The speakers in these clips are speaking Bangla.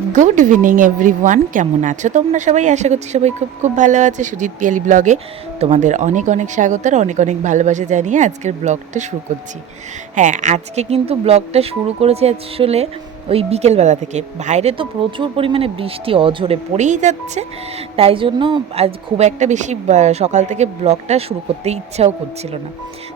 গুড ইভিনিং এভরিওয়ান কেমন আছো তোমরা সবাই? আশা করছি সবাই খুব খুব ভালো আছে। সুজিত পিয়ালি ব্লগে তোমাদের অনেক অনেক স্বাগত আর অনেক অনেক ভালোবাসা জানিয়ে আজকের ব্লগটা শুরু করছি। হ্যাঁ আজকে কিন্তু ব্লগটা শুরু করেছি আসলে ওই বিকেলবেলা থেকে। বাইরে তো প্রচুর পরিমাণে বৃষ্টি অঝরে পড়েই যাচ্ছে। তাই জন্য আজ খুব একটা বেশি সকাল থেকে ব্লগটা শুরু করতে ইচ্ছাও করছিল না।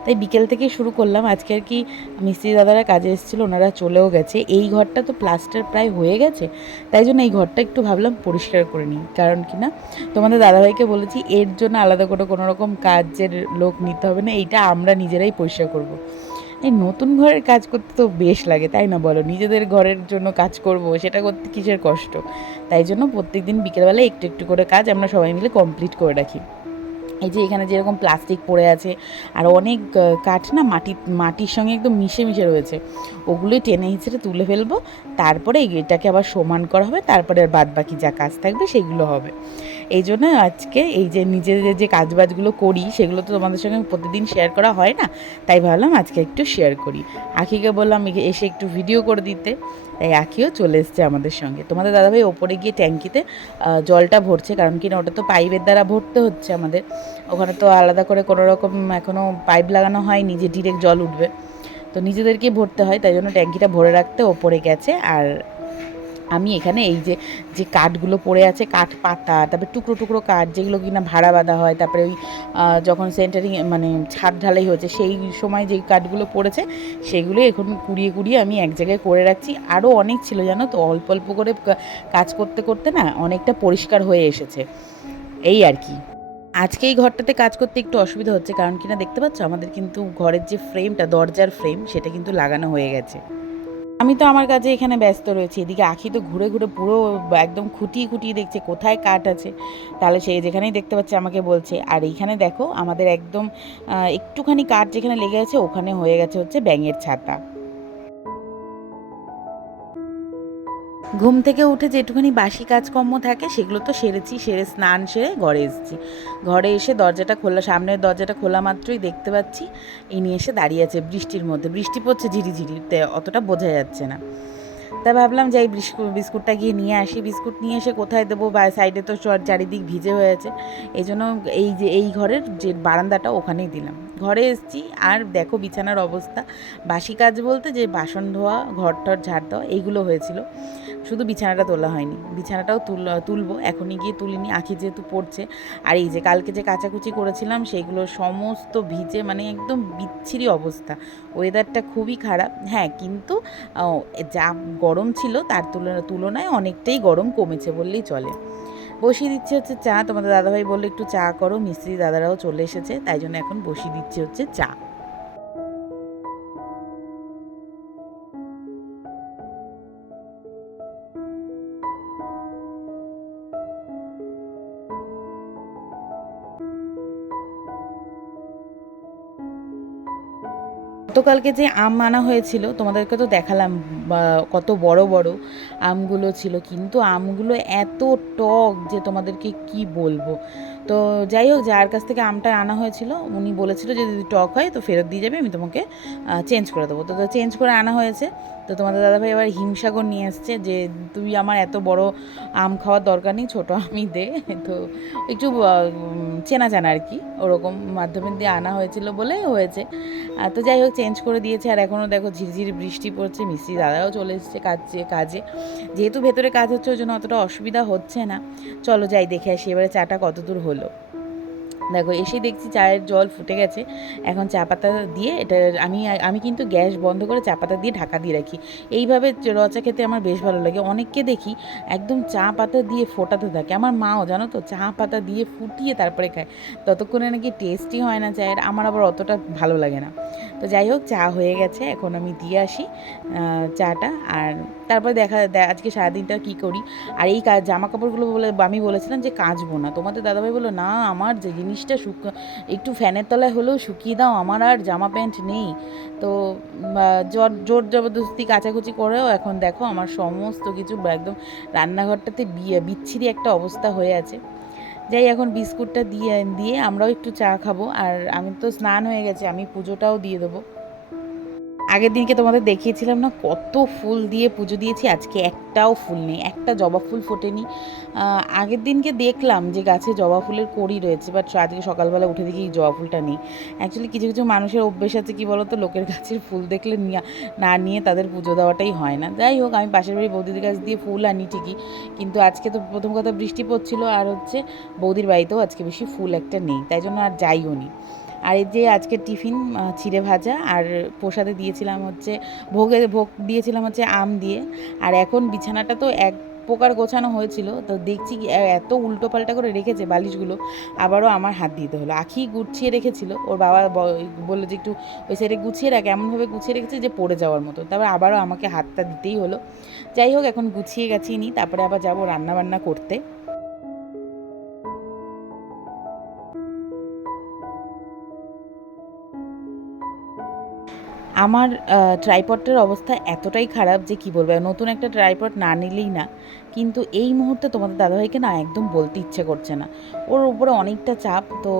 তাই বিকেল থেকে শুরু করলাম। আজকে আর কি মিস্ত্রি দাদারা কাজে এসেছিল, ওনারা চলেও গেছে। এই ঘরটা তো প্লাস্টার প্রায় হয়ে গেছে। তাই জন্য এই ঘরটা একটু ভাবলাম পরিষ্কার করে নিই। কারণ কি না, তোমাদের দাদাভাইকে বলেছি, এর জন্য আলাদা করে কোনো রকম কাজের লোক নিতে হবে না। এইটা আমরা নিজেরাই পরিষ্কার করব। এই নতুন ঘরের কাজ করতে তো বেশ লাগে, তাই না বলো? নিজেদের ঘরের জন্য কাজ করব, সেটা করতে কিসের কষ্ট? তাই জন্য প্রত্যেক দিন বিকেলবেলা একটু একটু করে কাজ আমরা সবাই মিলে কমপ্লিট করে রাখি। এই যে এখানে যেরকম প্লাস্টিক পড়ে আছে, আর অনেক কাঠ না মাটি, মাটির সঙ্গে একদম মিশে মিশে রয়েছে। ওগুলোই টেনে হিঁচড়ে তুলে ফেলব, তারপরে এটাকে আবার সমান করা হবে, তারপরে আর বাদ বাকি যা কাজ থাকবে সেগুলো হবে। এই জন্য আজকে এই যে নিজেদের যে কাজবাজগুলো করি, সেগুলো তো তোমাদের সঙ্গে প্রতিদিন শেয়ার করা হয় না। তাই ভাবলাম আজকে একটু শেয়ার করি। আখিকে বললাম এসে একটু ভিডিও করে দিতে। তাই আখিও চলে এসছে আমাদের সঙ্গে। তোমাদের দাদাভাই ওপরে গিয়ে ট্যাঙ্কিতে জলটা ভরছে, কারণ কি না, ওটা তো পাইপের দ্বারা ভরতে হচ্ছে আমাদের। ওখানে তো আলাদা করে কোনো রকম এখনও পাইপ লাগানো হয়নি যে ডিরেক্ট জল উঠবে। তো নিজেদেরকেই ভরতে হয়, তাই জন্য ট্যাঙ্কিটা ভরে রাখতে ওপরে গেছে। আর আমি এখানে এই যে যে কাঠগুলো পড়ে আছে, কাঠ পাতা, তারপরে টুকরো টুকরো কাঠ, যেগুলো কিনা ভাড়া বাঁধা হয়, তারপরে ওই যখন সেন্টারিং মানে ছাদ ঢালাই হয়েছে সেই সময় যেই কাঠগুলো পড়েছে সেগুলো এখন কুড়িয়ে কুড়িয়ে আমি এক জায়গায় করে রাখছি। আরও অনেক ছিল জানো তো, অল্প অল্প করে কাজ করতে করতে না অনেকটা পরিষ্কার হয়ে এসেছে। এই আর কি। আজকে এই ঘরটাতে কাজ করতে একটু অসুবিধা হচ্ছে, কারণ কিনা দেখতে পাচ্ছ, আমাদের কিন্তু ঘরের যে ফ্রেমটা দরজার ফ্রেম সেটা কিন্তু লাগানো হয়ে গেছে। আমি তো আমার কাজে এখানে ব্যস্ত রয়েছি। এদিকে আখি তো ঘুরে ঘুরে পুরো একদম খুঁটিয়ে খুঁটিয়ে দেখছে কোথায় কাঠ আছে। তাহলে সে যেখানেই দেখতে পাচ্ছে আমাকে বলছে, আর এইখানে দেখো, আমাদের একদম একটুখানি কাঠ যেখানে লেগে আছে, ওখানে হয়ে গেছে হচ্ছে ব্যাঙের ছাতা। ঘুম থেকে উঠে যেটুখানি বাসি কাজকর্ম থাকে, সেগুলো তো সেরেছি, সেরে স্নান সেরে ঘরে এসেছি। ঘরে এসে দরজাটা খোলা, সামনের দরজাটা খোলা মাত্রই দেখতে পাচ্ছি ইনি এসে দাঁড়িয়ে আছে বৃষ্টির মধ্যে। বৃষ্টি পড়ছে ঝিরিঝিরি, তে অতটা বোঝা যাচ্ছে না। তা ভাবলাম যে এই বিস্কুট বিস্কুটটা গিয়ে নিয়ে আসি। বিস্কুট নিয়ে এসে কোথায় দেবো? বা সাইডে তো চর- চারিদিক ভিজে হয়েছে। এই জন্য এই যে, এই ঘরের যে বারান্দাটা ওখানেই দিলাম। ঘরে এসেছি, আর দেখো বিছানার অবস্থা। বাসি কাজ বলতে যে বাসন ধোয়া ঘর টর ঝাড় দেওয়া, এইগুলো হয়েছিল। শুধু বিছানাটা তোলা হয়নি। বিছানাটাও তুল, তুলবো। এখনই গিয়ে তুলিনি। আঁখি যেহেতু পড়ছে। আর এই যে কালকে যে কাচাকুচি করেছিলাম সেইগুলো সমস্ত ভিজে মানে একদম বিচ্ছিরি অবস্থা। ওয়েদারটা খুবই খারাপ। হ্যাঁ কিন্তু যা গরম ছিল, তার তুলনা, তুলনায় অনেকটাই গরম কমেছে বললেই চলে। বসিয়ে দিচ্ছে হচ্ছে চা। তোমাদের দাদাভাই বলল, একটু চা করো। মিস্ত্রি দাদারাও চলে এসেছে। তাই জন্য এখন বসিয়ে দিচ্ছে হচ্ছে চা। গতকালকে যে আম আনা হয়েছিল, তোমাদেরকে তো দেখালাম কত বড় বড় আমগুলো ছিল, কিন্তু আমগুলো এত টক যে তোমাদেরকে কি বলব? তো যাই হোক, যার কাছ থেকে আমটা আনা হয়েছিল, উনি বলেছিল যে যদি টক হয় তো ফেরত দিয়ে যাবে, আমি তোমাকে চেঞ্জ করে দেবো। তো চেঞ্জ করে আনা হয়েছে। তো তোমাদের দাদাভাই এবার হিমসাগর নিয়ে আসছে যে, তুই আমার এত বড় আম খাওয়ার দরকার নেই, ছোটো আমি দে। তো একটু চেনা জানা আর কি, ওরকম মাধ্যমে দিয়ে আনা হয়েছিল বলে হয়েছে। তো যাই হোক, চেঞ্জ করে দিয়েছে। আর এখনও দেখো ঝিরঝির বৃষ্টি পড়ছে, মিস্ত্রি দাদাও চলে এসছে কাজে কাজে। যেহেতু ভেতরে কাজ হচ্ছে, ওই জন্য অতটা অসুবিধা হচ্ছে না। চলো যাই, দেখে আসি। এবারে চাটা কত দূর হলো। দেখো এসে দেখছি চায়ের জল ফুটে গেছে। এখন চা পাতা দিয়ে এটা আমি আমি কিন্তু গ্যাস বন্ধ করে চা পাতা দিয়ে ঢাকা দিয়ে রাখি। এইভাবে রচা খেতে আমার বেশ ভালো লাগে। অনেককে দেখি একদম চা পাতা দিয়ে ফোটাতে থাকে। আমার মাও, জানো তো, চা পাতা দিয়ে ফুটিয়ে তারপরে খায়। ততক্ষণে নাকি টেস্টি হয় না চায়ের, আমার আবার অতটা ভালো লাগে না। তো যাই হোক, চা হয়ে গেছে। এখন আমি দিয়ে আসি চাটা। আর তারপরে দেখা আজকে সারাদিনটা কী করি? আর এই জামা কাপড়গুলো বলে, আমি বলেছিলাম যে কাচবো না। তোমাদের দাদাভাই বলল, না, আমার যে জিনিসটা শুক একটু ফ্যানের তলায় হলেও শুকিয়ে দাও, আমার আর জামা প্যান্ট নেই। তো জোর জোর জবরদস্তি কাচাকুচি করেও এখন দেখো আমার সমস্ত কিছু একদম রান্নাঘরটাতে বিচ্ছিরি একটা অবস্থা হয়ে আছে। যাই, এখন বিস্কুটটা দিয়ে দিয়ে আমরাও একটু চা খাব, আর আমি তো স্নান হয়ে গেছে, আমি পুজোটাও দিয়ে দেবো। আগের দিনকে তোমাদের দেখিয়েছিলাম না, কত ফুল দিয়ে পুজো দিয়েছি, আজকে একটাও ফুল নেই, একটা জবা ফুল ফোটেনি। আগের দিনকে দেখলাম যে গাছে জবা ফুলের কড়ি রয়েছে বাট আজকে সকালবেলা উঠে দেখি জবা ফুলটা নেই। অ্যাকচুয়ালি কিছু কিছু মানুষের অভ্যেস আছে, কি বলতো, লোকের গাছের ফুল দেখলে না নিয়ে তাদের পুজো দেওয়াটাই হয় না। যাই হোক, আমি পাশের বাড়ি বৌদিদের গাছ দিয়ে ফুল আনি ঠিকই, কিন্তু আজকে তো প্রথম কথা বৃষ্টি পড়ছিল, আর হচ্ছে বৌদির বাড়িতেও আজকে বেশি ফুল একটা নেই, তাই জন্য আর যাইও নি। আর এই যে আজকে টিফিন চিড়ে ভাজা আর প্রসাদে দিয়েছিলাম হচ্ছে ভোগে, ভোগ দিয়েছিলাম হচ্ছে আম দিয়ে। আর এখন বিছানাটা তো এক প্রকার গোছানো হয়েছিল, তো দেখছি এত উল্টো পাল্টা করে রেখেছে বালিশগুলো, আবারও আমার হাত দিতে হলো। আখি গুছিয়ে রেখেছিল, ওর বাবা বলল যে একটু ওই সাইডে গুছিয়ে রাখ, এমনভাবে গুছিয়ে রেখেছে যে পড়ে যাওয়ার মতো। তারপর আবারও আমাকে হাতটা দিতেই হলো। যাই হোক, এখন গুছিয়ে গাছিয়ে নিই তারপরে আবার যাব রান্না বান্না করতে। আমার ট্রাইপডটার অবস্থা এতটাই খারাপ যে কি বলব, নতুন একটা ট্রাইপড না নিলেই না। কিন্তু এই মুহূর্তে তোমাদের দাদাভাইকে না একদম বলতে ইচ্ছে করছে না। ওর উপরে অনেকটা চাপ, তো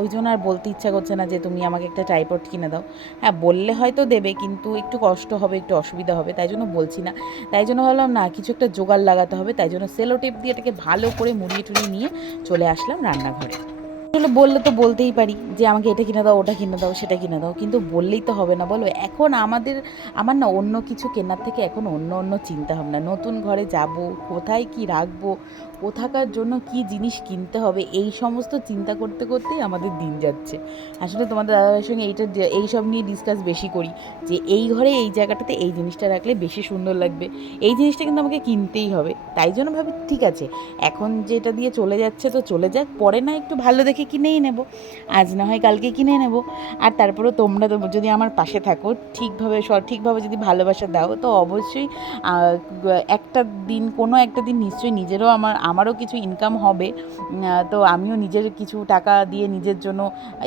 ওই জন্য আর বলতে ইচ্ছা করছে না যে তুমি আমাকে একটা ট্রাইপড কিনে দাও। হ্যাঁ বললে হয়তো দেবে, কিন্তু একটু কষ্ট হবে, একটু অসুবিধা হবে, তাই জন্য বলছি না। তাই জন্য ভাবলাম, না, কিছু একটা জোগাড় লাগাতে হবে, তাই জন্য সেলো টেপ দিয়ে এটাকে ভালো করে মুড়িয়ে টুড়িয়ে নিয়ে চলে আসলাম রান্নাঘরে। আসলে বললে তো বলতেই পারি যে আমাকে এটা কিনে দাও, ওটা কিনে দাও, সেটা কিনে দাও। কিন্তু বললেই তো হবে না, বলো? এখন আমাদের, আমার না অন্য কিছু কেনার থেকে এখন অন্য অন্য চিন্তা ভাবনা নতুন ঘরে যাব, কোথায় কি রাখব, কোথাকার জন্য কি জিনিস কিনতে হবে, এই সমস্ত চিন্তা করতে করতেই আমাদের দিন যাচ্ছে। আসলে তোমাদের দাদাভাইয়ের সঙ্গে এইটা এই সব নিয়ে ডিসকাস বেশি করি যে, এই ঘরে, এই জায়গাটাতে এই জিনিসটা রাখলে বেশি সুন্দর লাগবে। এই জিনিসটা কিন্তু আমাকে কিনতেই হবে। তাই জন্য ভাবি, ঠিক আছে, এখন যেটা দিয়ে চলে যাচ্ছে তো চলে যাক, পরে না একটু ভালো দেখে কিনেই নেব, আজ না হয় কালকে কিনে নেব। আর তারপরেও তোমরা তো যদি আমার পাশে থাকো, ঠিকভাবে সঠিকভাবে যদি ভালোবাসা দাও, তো অবশ্যই একটা দিন, কোনো একটা দিন নিশ্চয়ই নিজেরও আমার, আমারও কিছু ইনকাম হবে। তো আমিও নিজের কিছু টাকা দিয়ে নিজের জন্য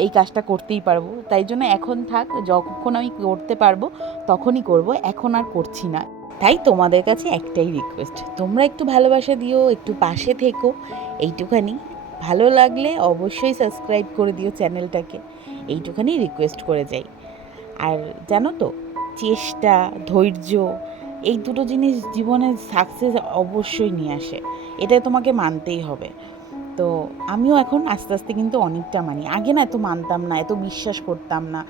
এই কাজটা করতেই পারব। তাই জন্য এখন থাক, যখন আমি করতে পারব, তখনই করব, এখন আর করছি না। তাই তোমাদের কাছে একটাই রিকোয়েস্ট তোমরা একটু ভালোবাসা দিও, একটু পাশে থেকো, এইটুখানি। ভালো লাগলে অবশ্যই সাবস্ক্রাইব করে দিও চ্যানেলটাকে। এইটুখানি রিকোয়েস্ট করে যাই। আর জানো তো, চেষ্টা, ধৈর্য, এই দুটো জিনিস জীবনে সাকসেস অবশ্যই নিয়ে আসে। এটা তোমাকে মানতেই হবে। তো আমিও এখন আস্তে আস্তে কিন্তু অনেকটা মানি। আগে না এত মানতাম না, এত বিশ্বাস করতাম না।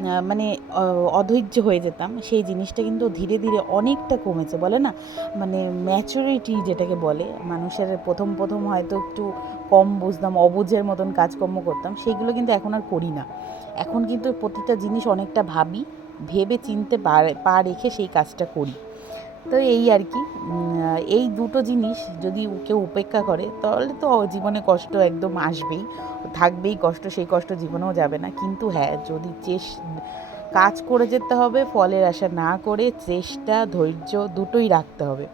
মানে অধৈর্য হয়ে যেতাম। সেই জিনিসটা কিন্তু ধীরে ধীরে অনেকটা কমেছে। বলে না? মানে ম্যাচুরিটি যেটাকে বলে, মানুষের প্রথম প্রথম হয়তো একটু কম বুঝতাম, অবুঝের মতন কাজকর্ম করতাম সেইগুলো কিন্তু এখন আর করি না। এখন কিন্তু প্রতিটা জিনিস অনেকটা ভাবি ভেবে চিনতে পা রেখে সেই কাজটা করি। তো এই আর কি এই দুটো জিনিস যদি কেউ উপেক্ষা করে, তাহলে তো জীবনে কষ্ট একদম আসবেই, থাকবেই কষ্ট, সেই কষ্ট জীবনেও যাবে না। কিন্তু হ্যাঁ যদি চেস কাজ করে যেতে হবে, ফলের আশা না করে চেষ্টা, ধৈর্য দুটোই রাখতে হবে।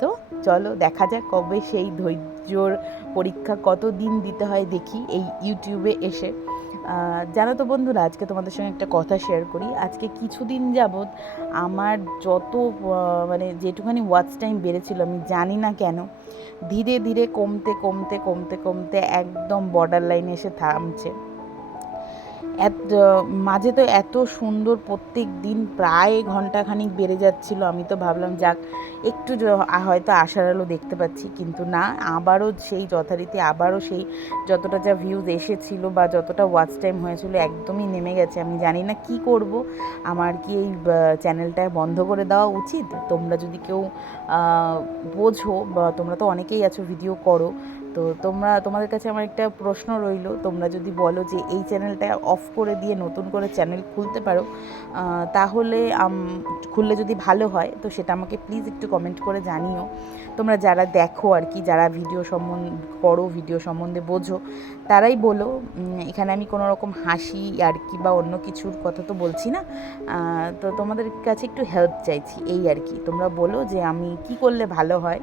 তো চলো দেখা যাক কবে সেই ধৈর্যর পরীক্ষা কত দিন দিতে হয় দেখি এই ইউটিউবে এসে। জানো তো বন্ধুরা, আজকে তোমাদের সঙ্গে একটা কথা শেয়ার করি। আজকে কিছুদিন যাবৎ আমার যত মানে যেটুখানি ওয়াচ টাইম বেড়েছিল, আমি জানি না কেন, ধীরে ধীরে কমতে কমতে কমতে কমতে একদম বর্ডার লাইনে এসে থামছে। এত, মাঝে তো এত সুন্দর প্রত্যেক দিন প্রায় ঘন্টাখানিক বেড়ে যাচ্ছিল। আমি তো ভাবলাম, যাক, একটু হয়তো আশার আলো দেখতে পাচ্ছি, কিন্তু না, আবারও সেই যথারীতি, আবারও সেই যতটা যা ভিউজ এসেছিল বা যতটা ওয়াচ টাইম হয়েছিল, একদমই নেমে গেছে। আমি জানি না কি করব। আমার কি এই চ্যানেলটা বন্ধ করে দেওয়া উচিত? তোমরা যদি কেউ বোঝো বা তোমরা তো অনেকেই আছো ভিডিও করো তো তোমরা, তোমাদের কাছে আমার একটা প্রশ্ন রইল। তোমরা যদি বলো যে এই চ্যানেলটা অফ করে দিয়ে নতুন করে চ্যানেল খুলতে পারো তাহলে খুললে যদি ভালো হয়, তো সেটা আমাকে প্লিজ একটু কমেন্ট করে জানিও। তোমরা যারা দেখো আর কি, যারা ভিডিও সম্বন্ধে, করো ভিডিও সম্বন্ধে বোঝো, তারাই বলো এখানে আমি কোনো রকম হাসি আর কি বা অন্য কিছুর কথা তো বলছি না। তো তোমাদের কাছে একটু হেল্প চাইছি, এই আর কি। তোমরা বলো যে আমি কি করলে ভালো হয়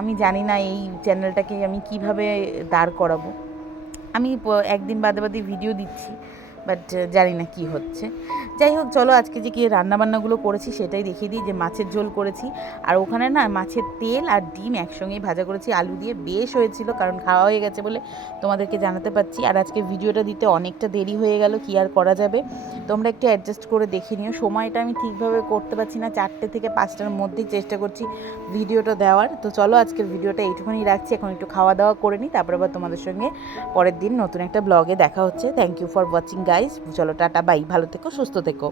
আমি জানি না এই চ্যানেলটাকে আমি কীভাবে দাঁড় করাবো। আমি একদিন বাদে বাদে ভিডিও দিচ্ছি। বাট জানি না কি হচ্ছে। যাই হোক, চলো আজকে যে কি রান্নাবান্নাগুলো করেছি সেটাই দেখিয়ে দিই। যে মাছের ঝোল করেছি, আর ওখানে না মাছের তেল আর ডিম একসঙ্গেই ভাজা করেছি। আলু দিয়ে বেশ হয়েছিল, কারণ খাওয়া হয়ে গেছে বলে তোমাদেরকে জানাতে পারছি। আর আজকে ভিডিওটা দিতে অনেকটা দেরি হয়ে গেল, কি আর করা যাবে? তোমরা একটু অ্যাডজাস্ট করে দেখে নিও। সময়টা আমি ঠিকভাবে করতে পারছি না, চারটে থেকে পাঁচটার মধ্যেই চেষ্টা করছি ভিডিওটা দেওয়ার। তো চলো আজকের ভিডিওটা এইটুখানি রাখছি, এখন একটু খাওয়া দাওয়া করে নিই, তারপর আবার তোমাদের সঙ্গে পরের দিন নতুন একটা ব্লগে দেখা হচ্ছে। Thank you for watching guys চলো টাটা বাই ভালো থেকো সুস্থ থেকো।